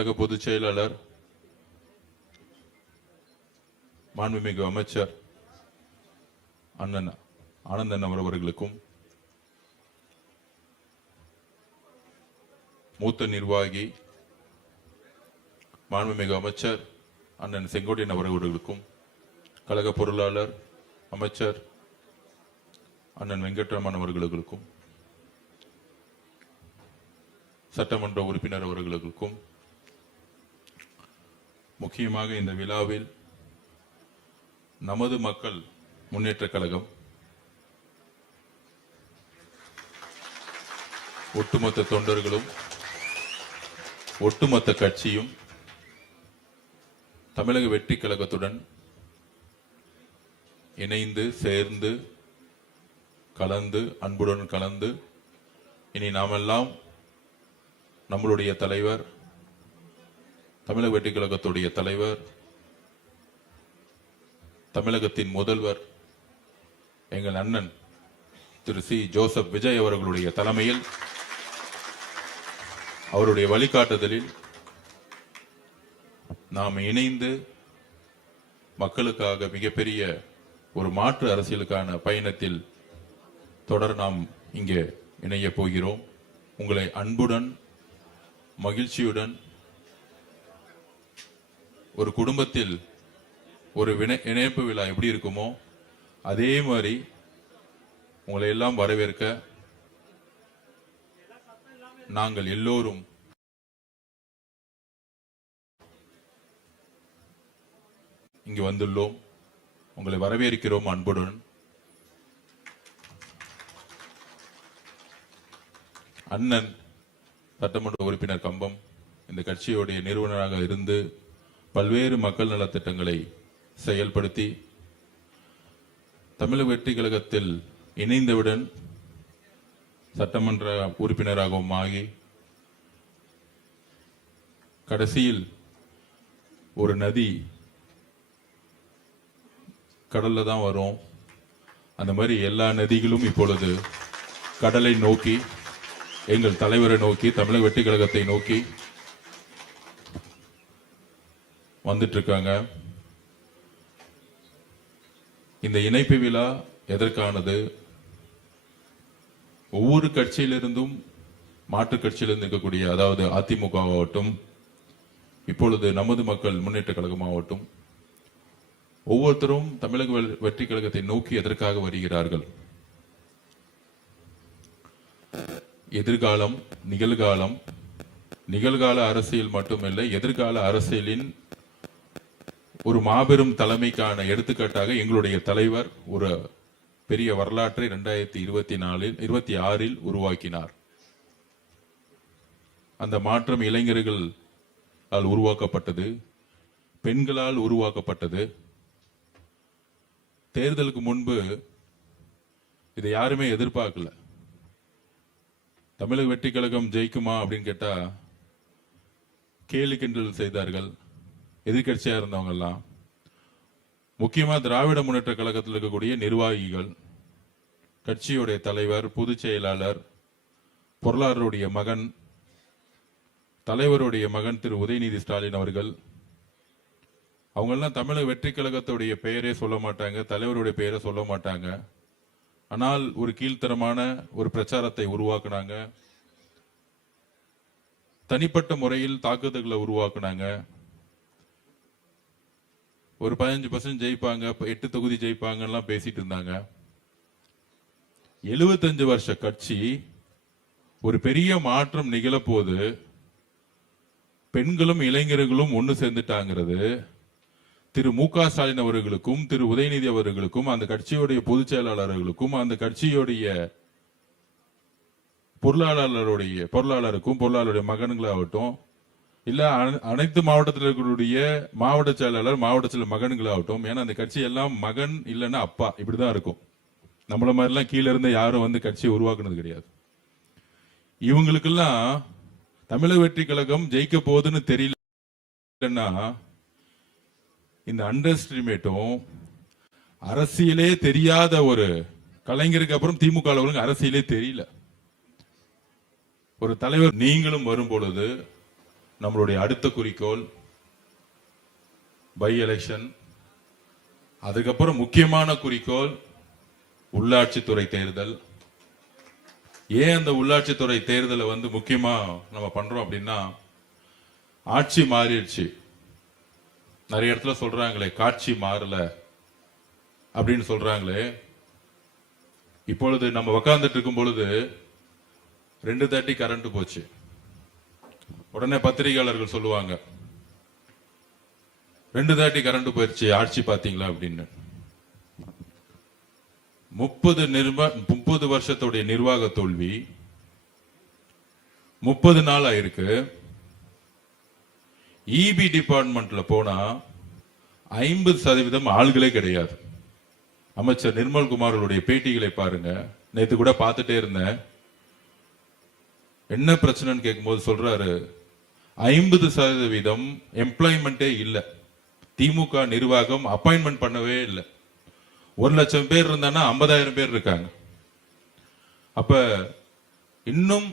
கழக பொதுச் செயலாளர், மாண்புமிகு அமைச்சர் அண்ணன் ஆனந்தன் அவர்களுக்கும், மூத்த நிர்வாகி மாண்புமிகு அமைச்சர் அண்ணன் செங்கோட்டையன் அவர்களுக்கும், கழக பொருளாளர் அமைச்சர் அண்ணன் வெங்கட்ராமன் அவர்களுக்கும், சட்டமன்ற உறுப்பினர் அவர்களுக்கும், முக்கியமாக இந்த விழாவில் நமது மக்கள் முன்னேற்ற கழகம் ஒட்டுமொத்த தொண்டர்களும் ஒட்டுமொத்த கட்சியும் தமிழக வெற்றி கழகத்துடன் இணைந்து சேர்ந்து கலந்து அன்புடன் கலந்து இனி நாமெல்லாம் நம்மளுடைய தலைவர், தமிழக வெற்றி கழகத்துடைய தலைவர், தமிழகத்தின் முதல்வர் எங்கள் அண்ணன் திரு சி ஜோசப் விஜய் அவர்களுடைய தலைமையில், அவருடைய வழிகாட்டுதலில் நாம் இணைந்து மக்களுக்காக மிகப்பெரிய ஒரு மாற்று அரசியலுக்கான பயணத்தில் தொடர் நாம் இங்கே இணைய போகிறோம். உங்களை அன்புடன் மகிழ்ச்சியுடன், ஒரு குடும்பத்தில் ஒரு இணைப்பு விழா எப்படி இருக்குமோ அதே மாதிரி உங்களை எல்லாம் வரவேற்க நாங்கள் எல்லோரும் இங்கு வந்துள்ளோம். உங்களை வரவேற்கிறோம் அன்புடன். அண்ணன் சட்டமன்ற உறுப்பினர் கம்பம் இந்த கட்சியுடைய நிறுவனராக இருந்து பல்வேறு மக்கள் நலத்திட்டங்களை செயல்படுத்தி தமிழக வெற்றி கழகத்தில் இணைந்தவுடன் சட்டமன்ற உறுப்பினராகவும் ஆகி கடைசியில் ஒரு நதி கடல்ல தான் வரும். அந்த மாதிரி எல்லா நதிகளும் இப்பொழுது கடலை நோக்கி, எங்கள் தலைவரை நோக்கி, தமிழக வெற்றி கழகத்தை நோக்கி வந்துட்டு இருக்காங்க. இந்த இணைப்பு விழா எதற்கானது? ஒவ்வொரு கட்சியிலிருந்தும், மாற்று கட்சியிலிருந்து இருக்கக்கூடிய, அதாவது அதிமுக ஆகட்டும், இப்பொழுது நமது மக்கள் முன்னேற்ற கழகமாகட்டும், ஒவ்வொருத்தரும் தமிழக வெற்றி கழகத்தை நோக்கி எதற்காக வருகிறார்கள்? எதிர்காலம், நிகழ்காலம், நிகழ்கால அரசியல் மட்டுமில்லை, எதிர்கால அரசியலின் ஒரு மாபெரும் தலைமைக்கான எடுத்துக்காட்டாக எங்களுடைய தலைவர் ஒரு பெரிய வரலாற்றை 2026 உருவாக்கினார். அந்த மாற்றம் இளைஞர்களால் உருவாக்கப்பட்டது, பெண்களால் உருவாக்கப்பட்டது. தேர்தலுக்கு முன்பு இதை யாருமே எதிர்பார்க்கல. தமிழக வெற்றி கழகம் ஜெயிக்குமா அப்படின்னு கேட்டா கேலி கிண்டல் செய்தார்கள் எதிர்கட்சியா இருந்தவங்க எல்லாம். முக்கியமா திராவிட முன்னேற்ற கழகத்தில் இருக்கக்கூடிய நிர்வாகிகள், கட்சியுடைய தலைவர், பொதுச் செயலாளர், பொருளாளருடைய மகன், தலைவருடைய மகன் திரு உதயநிதி ஸ்டாலின் அவர்கள், அவங்க எல்லாம் தமிழக வெற்றி கழகத்துடைய பெயரே சொல்ல மாட்டாங்க, தலைவருடைய பெயரை சொல்ல மாட்டாங்க. ஆனால் ஒரு கீழ்த்தரமான ஒரு பிரச்சாரத்தை உருவாக்குனாங்க, தனிப்பட்ட முறையில் தாக்குதல்களை உருவாக்குனாங்க. ஒரு 15% ஜெயிப்பாங்க, 8 தொகுதி ஜெயிப்பாங்க எல்லாம் பேசிட்டு இருந்தாங்க. 75 வருஷ கட்சி ஒரு பெரிய மாற்றம் நிகழப்போது, பெண்களும் இளைஞர்களும் ஒன்னு சேர்ந்துட்டாங்கிறது திரு மு க ஸ்டாலின் அவர்களுக்கும் திரு உதயநிதி அவர்களுக்கும் அந்த கட்சியுடைய பொதுச் செயலாளர்களுக்கும் அந்த கட்சியுடைய பொருளாளருக்கும் பொருளாளருடைய மகன்களாகட்டும், இல்ல அனைத்து மாவட்டத்தில் இருக்கக்கூடிய மாவட்ட செயலாளர், மாவட்ட செயலர் மகன்களாகட்டும், ஏன்னா அந்த கட்சி எல்லாம் மகன் இல்லைன்னா அப்பா இப்படிதான் இருக்கும். நம்மள மாதிரிலாம் கீழே இருந்து யாரும் வந்து கட்சியை உருவாக்குனது கிடையாது. இவங்களுக்கெல்லாம் தமிழக வெற்றி கழகம் ஜெயிக்க போகுதுன்னு தெரியலன்னா இந்த அண்டர் எஸ்டிமேட்டும், அரசியலே தெரியாத ஒரு கலைஞருக்கு அப்புறம் திமுக அரசியலே தெரியல ஒரு தலைவர். நீங்களும் வரும் பொழுது நம்மளுடைய அடுத்த குறிக்கோள் பை எலெக்ஷன், அதுக்கப்புறம் முக்கியமான குறிக்கோள் உள்ளாட்சித்துறை தேர்தல். ஏன் அந்த உள்ளாட்சித்துறை தேர்தலை முக்கியமா நம்ம பண்றோம் அப்படின்னா, ஆட்சி மாறிடுச்சு. நிறைய இடத்துல சொல்றாங்களே காட்சி மாறல அப்படின்னு சொல்றாங்களே. இப்பொழுது நம்ம உக்காந்துட்டு இருக்கும் பொழுது 2:30 கரண்ட் போச்சு. உடனே பத்திரிகையாளர்கள் சொல்லுவாங்க 2:30 கரண்ட் போயிடுச்சு, ஆட்சி பாத்தீங்களா அப்படின்னு. 30 வருஷத்துடைய நிர்வாக தோல்வி 30 நாள் ஆயிருக்கு. இபி டிபார்ட்மெண்ட்ல போனா 50% ஆள்களே கிடையாது. அமைச்சர் நிர்மல்குமார்களுடைய பேட்டிகளை பாருங்க. நேத்து கூட பார்த்துட்டே இருந்தேன். என்ன பிரச்சனைன்னு கேட்கும்போது சொல்றாரு 50% எம்ப்ளாய்மெண்டே இல்ல. திமுக நிர்வாகம் அப்பாயின்மெண்ட் பண்ணவே இல்லை. 1,00,000 பேர் இருந்தானா 50,000 பேர் இருக்காங்க. அப்ப இன்னும்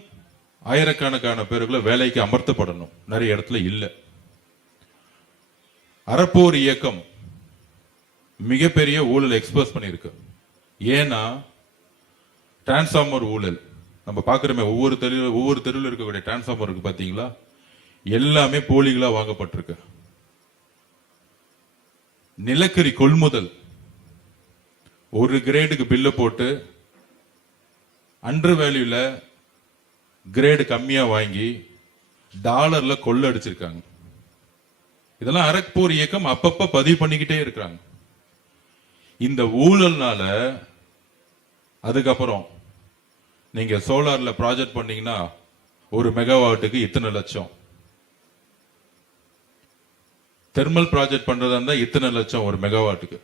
ஆயிரக்கணக்கான பேருக்குள்ள வேலைக்கு அமர்த்தப்படணும். நிறைய இடத்துல இல்ல. அறப்போர் இயக்கம் மிகப்பெரிய ஊழல் எக்ஸ்போஸ் பண்ணிருக்கு. ஏன்னா டிரான்ஸ்பார்மர் ஊழல் நம்ம பாக்குறோமே, ஒவ்வொரு தெருவில் இருக்கக்கூடிய டிரான்ஸ்பார்மர் இருக்கு பாத்தீங்களா, எல்லாமே போலிகளா வாங்கப்பட்டிருக்கு. நிலக்கரி கொள்முதல் ஒரு கிரேடுக்கு பில்ல போட்டு அண்டர் வேல்யூல கிரேடு கம்மியா வாங்கி டாலர்ல கொள்ள அடிச்சிருக்காங்க. இதெல்லாம் அறப்போர் இயக்கம் அப்பப்ப பதிவு பண்ணிக்கிட்டே இருக்கிறாங்க. இந்த ஊழல்னால அதுக்கப்புறம் நீங்க சோலார்ல ப்ராஜெக்ட் பண்ணீங்கன்னா 1 மெகாவாட்டுக்கு இத்தனை லட்சம், தெர்மல் ப்ராஜெக்ட் பண்றதா இருந்தா இத்தனை லட்சம் 1 மெகாவாட்டுக்கு.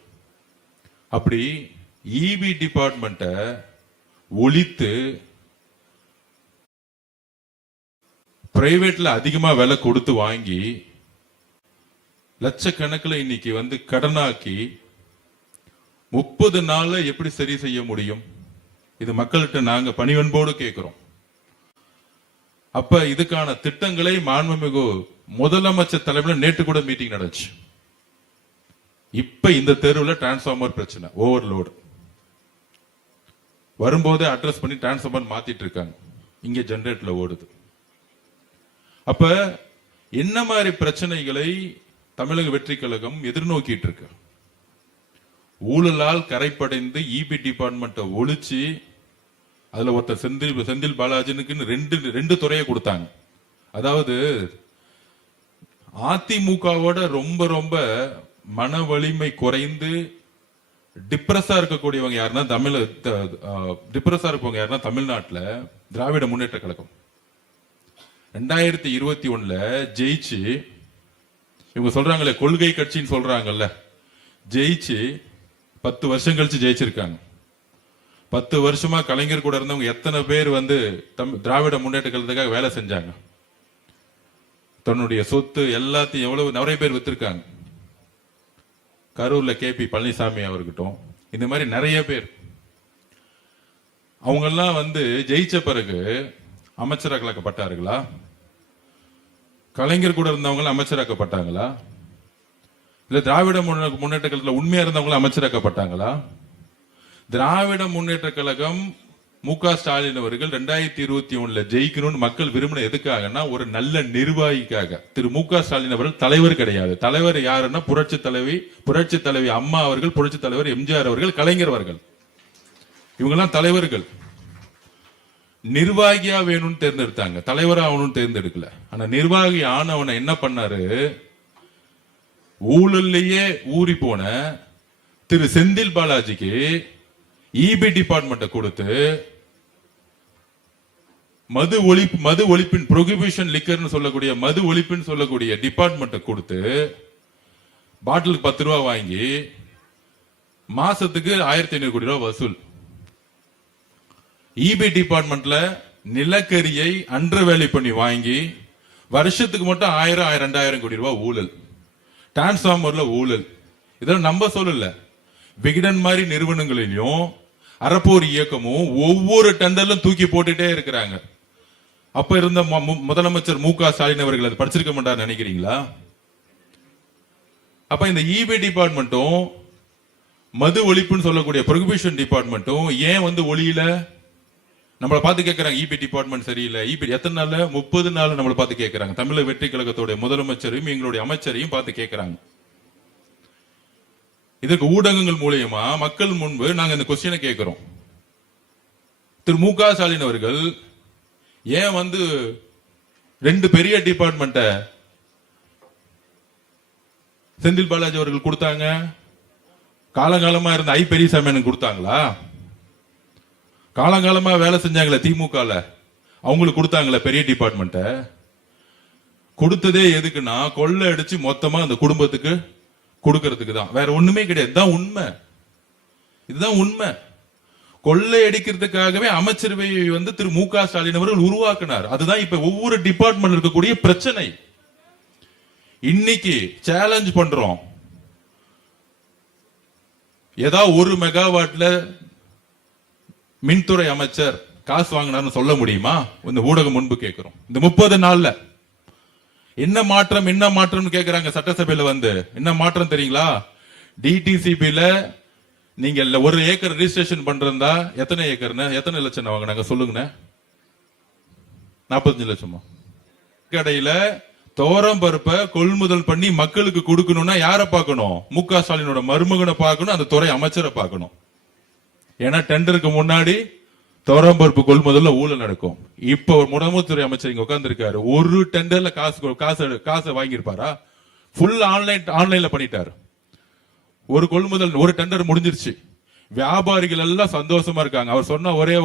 அப்படி இபி டிபார்ட்மெண்ட்டை ஒழித்து பிரைவேட்ல அதிகமா விலை கொடுத்து வாங்கி லட்சக்கணக்கில் இன்னைக்கு கடனாக்கி 30 நாள்ல எப்படி சரி செய்ய முடியும்? இது மக்கள்கிட்ட நாங்க பணிவன்போடு கேட்கிறோம். அப்ப இதுக்கான திட்டங்களை மாண்புமிகு முதலமைச்சர் தலைமையில் நேற்று கூட மீட்டிங் நடந்துச்சு. இப்ப இந்த தெருவில் டிரான்ஸ்பார்மர் பிரச்சனை, ஓவர்லோடு வரும்போதே அட்ரஸ் பண்ணி டிரான்ஸ்பார்மர் மாத்திட்டு இருக்காங்க. இங்க ஜெனரேட்டர்ல ஓடுது. அப்ப என்ன மாதிரி பிரச்சனைகளை தமிழக வெற்றி கழகம் எதிர்நோக்கிட்டு இருக்கு? ஊழலால் கரைப்படைந்து இபி டிபார்ட்மெண்ட்டை ஒழிச்சு அதுல ஒருத்தர் செந்தில் பாலாஜினுக்கு ரெண்டு துறையை கொடுத்தாங்க. அதாவது அதிமுகவோட ரொம்ப ரொம்ப மன வலிமை குறைந்து டிப்ரெஸா இருக்கக்கூடியவங்க யாருன்னா தமிழ்நாட்டுல திராவிட முன்னேற்ற கழகம் 2021 ஜெயிச்சு, இவங்க சொல்றாங்களே கொள்கை கட்சின்னு சொல்றாங்கல்ல, ஜெயிச்சு 10 வருஷம் கழிச்சு ஜெயிச்சிருக்காங்க. 10 வருஷமா கலைஞர் கூட இருந்தவங்க எத்தனை பேர் திராவிட முன்னேற்ற கழகத்துக்காக வேலை செஞ்சாங்க? தன்னுடைய சொத்து எல்லாத்தையும் எவ்வளவு நிறைய பேர் வித்திருக்காங்க. கரூர்ல KP பழனிசாமி அவர்கிட்டும் இந்த மாதிரி நிறைய பேர். அவங்க எல்லாம் ஜெயிச்ச பிறகு அமைச்சராக்கப்பட்டார்களா? கலைஞர் கூட இருந்தவங்க அமைச்சராக்கப்பட்டாங்களா? இல்ல திராவிட முன்னேற்ற கழகத்தில் உண்மையா இருந்தவங்களும் அமைச்சராக்கப்பட்டாங்களா? திராவிட முன்னேற்ற கழகம் மு.க. ஸ்டாலின் அவர்கள் 2021 ஜெயிக்கணும்னு மக்கள் விரும்பின எதுக்காகனா ஒரு நல்ல நிர்வாகிக்காக. திரு மு.க. ஸ்டாலின் அவர்கள் தலைவர் கிடையாது. தலைவர் யாருன்னா புரட்சி தலைவி அம்மா அவர்கள், புரட்சி தலைவர் எம்ஜிஆர் அவர்கள், கலைஞர் அவர்கள். இவங்கெல்லாம் தலைவர்கள். நிர்வாகியா வேணும்னு தேர்ந்தெடுத்தாங்க, தலைவரா ஆகணும்னு தேர்ந்தெடுக்கல. ஆனா நிர்வாகி ஆனவனை என்ன பண்ணாரு? ஊழல்லையே ஊறி போன திரு செந்தில் பாலாஜிக்கு இபி டிபார்ட்மெண்ட் கொடுத்து மது ஒழிப்பின் ப்ரொஹிபிஷன் லிக்கர்னு சொல்லக்கூடிய மது ஒழிப்புன்னு சொல்லக்கூடிய டிபார்ட்மெண்ட் கொடுத்து பாட்டிலுக்கு 10 ரூபாய் வாங்கி மாசத்துக்கு 1,500 கோடி ரூபாய் வசூல். இபி டிபார்ட்மெண்ட்ல நிலக்கரியை அண்டர் வேல்யூ பண்ணி வாங்கி வருஷத்துக்கு மட்டும் 1,000, 2,000 கோடி ரூபாய் ஊழல். டிரான்ஸ்பார்மர்ல ஊழல். இதெல்லாம் நம்ப சொல்லல. விகடன் மாதிரி நிறுவனங்களிலும் அறப்போர் இயக்கமும் ஒவ்வொரு டெண்டர்லும் தூக்கி போட்டுட்டே இருக்கிறாங்க. அப்ப இருந்த முதலமைச்சர் மு.க. ஸ்டாலின் அவர்கள் அதை படிச்சிருக்க மாட்டார் நினைக்கிறீங்களா? அப்ப இந்த இபி டிபார்ட்மெண்ட்டும் மது ஒழிப்புன்னு சொல்லக்கூடிய ப்ரொஹிபிஷன் டிபார்ட்மெண்ட்டும் ஏன் வந்து ஒளியில நம்மளை பார்த்து கேட்கறாங்க? இபி டிபார்ட்மெண்ட் சரியில்லை. இபி எத்தனை நாள்? 30 நாள் நம்மளை பார்த்து கேட்கறாங்க. தமிழக வெற்றி கழகத்தோட முதலமைச்சரையும் எங்களுடைய அமைச்சரையும் பார்த்து கேட்கறாங்க. இதற்கு ஊடகங்கள் மூலியமா மக்கள் முன்பு நாங்க இந்த கொஸ்டினை கேட்கிறோம். திரு மு.க. ஸ்டாலின் அவர்கள் ஏன் வந்து 2 பெரிய டிபார்ட்மெண்ட்டை செந்தில் பாலாஜி அவர்கள் கொடுத்தாங்க? காலங்காலமா இருந்த பெரியசாமி கொடுத்தாங்களா? காலங்காலமா வேலை செஞ்சாங்களே திமுக, அவங்களுக்கு கொடுத்தாங்களே பெரிய டிபார்ட்மெண்ட்? கொடுத்ததே எதுக்குன்னா கொள்ளை அடிச்சு மொத்தமா அந்த குடும்பத்துக்கு கொடுக்கறதுக்கு தான், வேற ஒண்ணுமே கிடையாது. இதுதான் உண்மை. இதுதான் உண்மை. கொள்ளை அடிக்கிறதுக்காகவே அமைச்சரவையை வந்து திரு மு.க. ஸ்டாலின் அவர்கள் உருவாக்கினார். அதுதான் இப்ப ஒவ்வொரு டிபார்ட்மெண்ட் இருக்கக்கூடிய பிரச்சனை. இன்னைக்கு சேலஞ்ச் பண்றோம். ஏதாவது 1 மெகாவாட்ல மின்துறை அமைச்சர் காசு வாங்கினார்னு சொல்ல முடியுமா? இந்த ஊடகம் முன்பு கேட்கிறோம். இந்த 30 நாள்ல என்ன மாற்றம், என்ன மாற்றம் கேட்கிறாங்க சட்டசபையில வந்து. என்ன மாற்றம் தெரியுங்களா? டிடிசிபில நீங்க 1 ஏக்கர் ரெஜிஸ்ட்ரேஷன் பண்றதா எத்தனை ஏக்கர்னு எத்தனை லட்சம் வாங்கினாங்க சொல்லுங்க? 45 லட்சமா? கடையில தோரம் பருப்பை கொள்முதல் பண்ணி மக்களுக்கு கொடுக்கணும்னா யாரை பார்க்கணும்? மு.க. ஸ்டாலினோட மருமகனை பார்க்கணும், அந்த துறை அமைச்சரை பார்க்கணும். ஏன்னா டெண்டருக்கு முன்னாடி தோரம் பருப்பு கொள்முதல்ல ஊழல் நடக்கும். இப்ப ஒரு உணவுத்துறை அமைச்சர் இங்க உட்கார்ந்து இருக்காரு. ஒரு டெண்டர்ல காசை வாங்கியிருப்பாரா? ஃபுல் ஆன்லைன்ல பண்ணிட்டாரு. ஒரு கொள்முதல், ஒரு டெண்டர் முடிஞ்சிருச்சு. வியாபாரிகள் எல்லாம் சந்தோஷமா இருக்காங்க. அவர் சொன்ன ஒரே